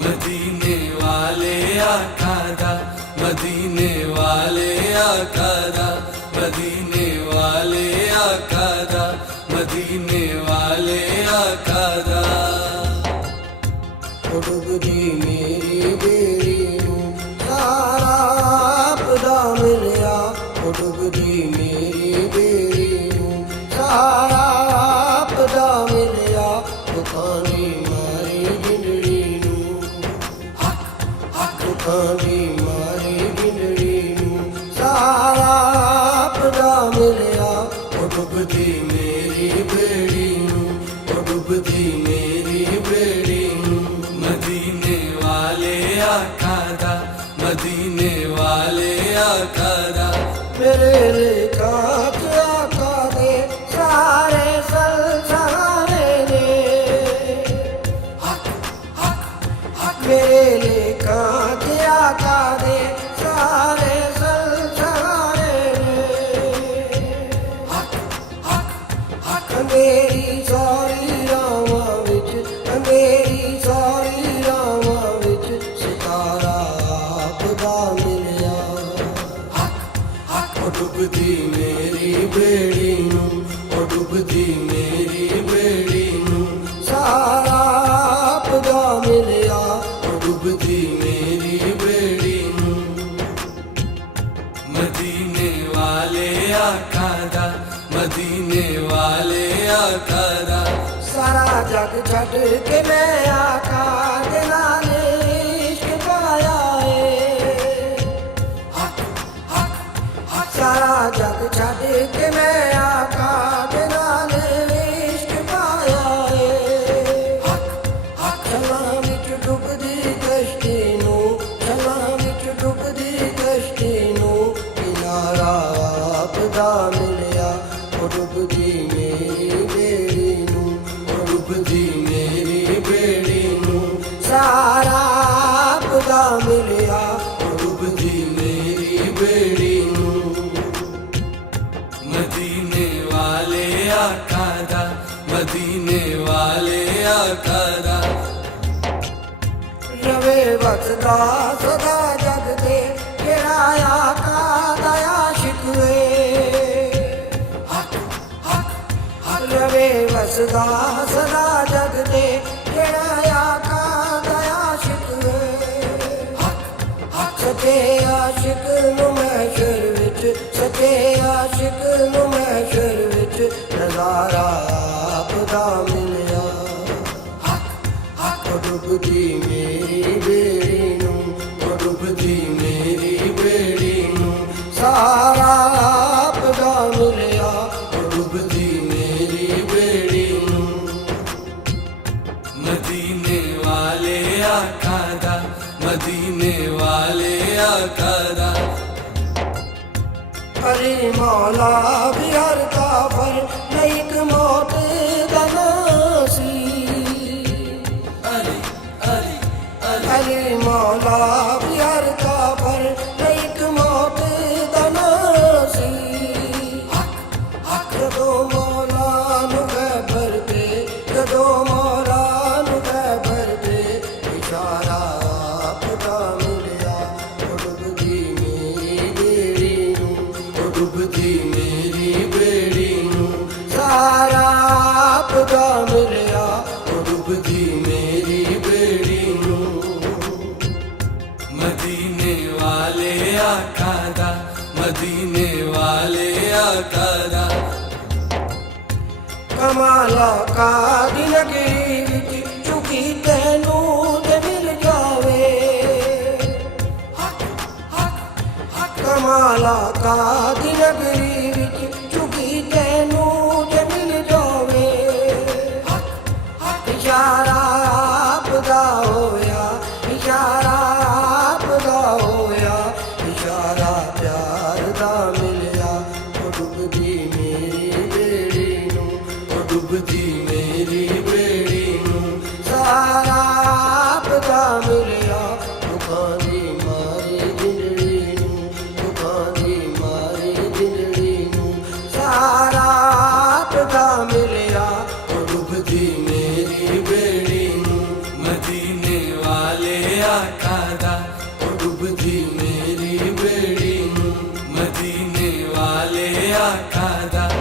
मदीने वाले आका दा, मदीने वाले आका दा, मदीने वाले आका दा, मदीने वाले आका दा। डुबदी मेरी बेड़ी नूं सारा आपदा मिलिया, डुबदी मेरी बेड़ी नूं सारा आपदा मिलिया, दुखानी मारी जिंदड़ी नूं दुखानी मारी जिंदड़ी नूं सारा आपदा मिलिया, डुबदी मेरी बेड़ी नूं डुबदी मेरी बेड़ी नूं। मदीने वाले आका दा, मदीने वाले आका दा। मेरे लेखा आका दे सारे संसारे ने, मेरे लेखा आका दे सारे संसारे ने, मेरी सारी रावां विच मेरी सारी रावां विच सितारा आपदा मिलिया, डुबदी मेरी बेड़ी नूं डुबदी मेरी बेड़ी नूं सारा आपदा मिलिया, डुबदी मेरी बेड़ी नूं। मदीने वाले आका दा, मदीने वाले आका दा। सारा जग छड्ड के मैं आका दे नाल इश्क पाया है, सारा जग छड्ड के मैं आका दे नाल इश्क पाया है। छलां विच डुबदी कश्ती नूं छलां विच डुबदी कश्ती नूं किनारा आपदा मिलिया, डुबदी मेरी बेड़ी नूं डुबदी मेरी बेड़ी नूं सारा आपदा मिलिया, डुबदी मेरी बेड़ी नूं। मदीने वाले आका दा, मदीने वाले आका दा। रवे वसदा सदा जग दे जेड़ा आका दा आशिक वे, रवे वसदा सदा जग दे जेड़ा आका दा आशिक वे। सच्चे आशिक नूं महशर विच सच्चे आशिक नूं महशर विच नज़ारा आपदा मिलिया, डुबदी मेरी बेड़ी नूं डुबदी मेरी बेड़ी नूं सारा आपदा मिलिया, डुबदी मेरी बेड़ी नूं। मदीने वाले आका दा, मदीने वाले आका दा। अरे मौला भी हर काफर नहीं एक मौत दा नासी, अली अली अली अरे मौला भी हर काफर नहीं एक मौत दा नासी। जदों मौला नूं खैबर ते जदों मौला नूं खैबर ते इशारा आपदा मिलिया, डुबदी मेरी बेड़ी नूं डुबदी मेरी बेड़ी नूं सारा आपदा मिलिया, डुबदी मेरी बेड़ी नूं। मदीने वाले आका दा, मदीने वाले आका दा। कमाला का दी नगरी विच चुकी तैनूं ते मिल जावे, कमाला का दी नगरी विच चुकी तैनूं ते मिल जावे। इशारा आपदा होया इशारा आपदा होया, इशारा प्यार दा मिलिया, डुबदी मेरी बेड़ी नूं डुबदी मेरी बेड़ी नूं सारा आपदा मिलिया, दुखां दी मारी जिंदड़ी नूं दुखां दी मारी जिंदड़ी नूं सारा आपदा मिलिया, डुबदी मेरी बेड़ी नूं। मदीने वाले आका दा ओ डुबदी मेरी बेड़ी नूं मदीने वाले आका दा